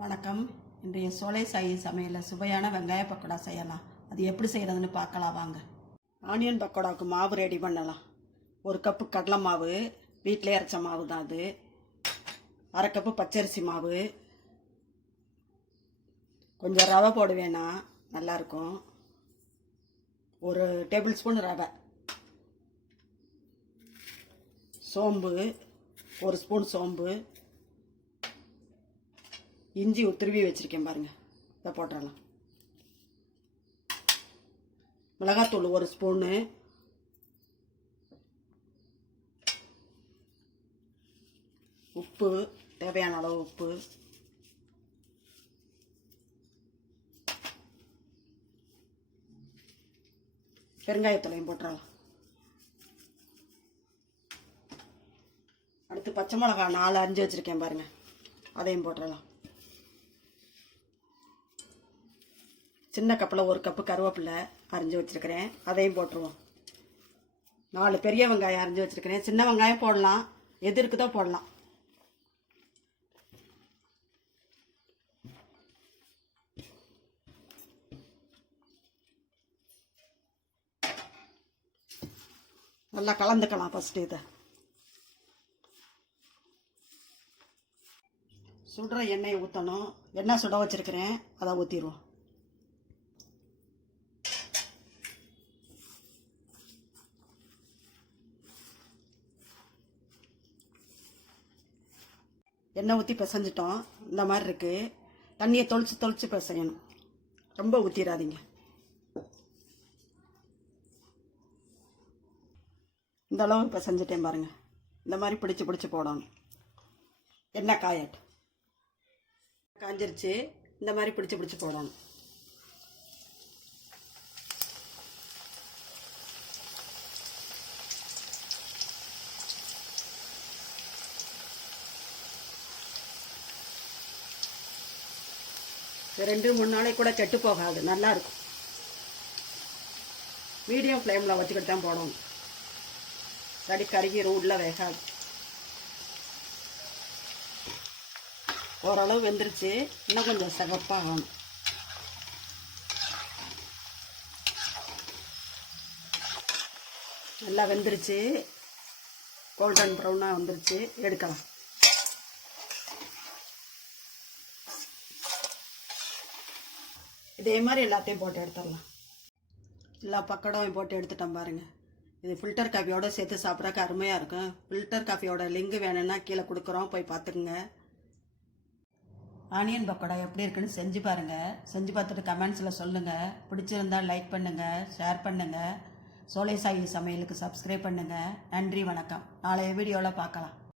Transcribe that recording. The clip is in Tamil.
வணக்கம். இன்றைய சோலை சாயி சமையலில் சுவையான வெங்காய பக்கோடா செய்யலாம். அது எப்படி செய்கிறதுன்னு பார்க்கலாம் வாங்க. ஆனியன் பக்கோடாவுக்கு மாவு ரெடி பண்ணலாம். 1 கப்பு கடலை மாவு, வீட்டிலே அரைச்ச மாவு தான் அது. 1/2 கப்பு பச்சரிசி மாவு, கொஞ்சம் ரவை போடுவேன்னா நல்லாயிருக்கும். 1 டேபிள் ஸ்பூன் ரவை, சோம்பு 1 ஸ்பூன் சோம்பு, இஞ்சி துருவி வச்சுருக்கேன் பாருங்கள், இதை போட்டுடலாம். மிளகாத்தூள் 1 ஸ்பூனு, உப்பு தேவையான அளவு உப்பு, பெருங்காயத்தூளையும் போட்டுடலாம். அடுத்து பச்சை மிளகா 4-5 வச்சுருக்கேன் பாருங்கள், அதையும் போட்டுடலாம். சின்ன கப்பில் 1 கப்பு கருவேப்பிலை அரிஞ்சு வச்சுருக்கிறேன், அதையும் போட்டுருவோம். 4 பெரிய வெங்காயம் அரிஞ்சு வச்சுருக்கிறேன். சின்ன வெங்காயம் போடலாம், எது இருக்குதோ போடலாம். நல்லா கலந்துக்கலாம். ஃபஸ்ட்டு இதை சுடுற எண்ணெயை ஊற்றணும். எண்ணெய் சுட வச்சுருக்கிறேன், அதை ஊற்றிடுவோம். எண்ணெய் ஊற்றி பிசைஞ்சிட்டோம். இந்த மாதிரி இருக்குது. தண்ணியை தொளிச்சு பிசையணும், ரொம்ப ஊற்றிடாதீங்க. இந்த அளவு பிசைஞ்சிட்டேன் பாருங்கள். இந்த மாதிரி பிடிச்சி போடணும். எண்ணெய் காஞ்சிருச்சு. இந்த மாதிரி பிடிச்சி போடணும். ரெண்டு 3 நாளைக்கு கூட கெட்டு போகாது, நல்லா இருக்கும். மீடியம் ஃப்ளேமில் வச்சுக்கிட்டு தான் போடணும். தடி கருகிரும், உள்ள வேகாது. ஓரளவு வெந்துருச்சு, இன்னும் கொஞ்சம் சிவப்பாகணும். நல்லா வெந்துருச்சு, கோல்டன் ப்ரௌனாக வந்துருச்சு. எடுக்கலாம். இதே மாதிரி எல்லாத்தையும் போட்டு எடுத்துடலாம். எல்லா பக்கோடாவையும் போட்டு எடுத்துட்டோம் பாருங்கள். இது ஃபில்டர் காஃபியோடு சேர்த்து சாப்பிட்றக்கு அருமையாக இருக்கும். ஃபில்டர் காஃபியோட லிங்க் வேணும்னா கீழே கொடுக்குறோம், போய் பார்த்துக்குங்க. ஆனியன் பக்கோடா எப்படி இருக்குன்னு செஞ்சு பாருங்கள். செஞ்சு பார்த்துட்டு கமெண்ட்ஸில் சொல்லுங்கள். பிடிச்சிருந்தால் லைக் பண்ணுங்கள், ஷேர் பண்ணுங்கள். சோலை சாயி சமையலுக்கு சப்ஸ்கிரைப் பண்ணுங்கள். நன்றி, வணக்கம். நாளைய வீடியோவில் பார்க்கலாம்.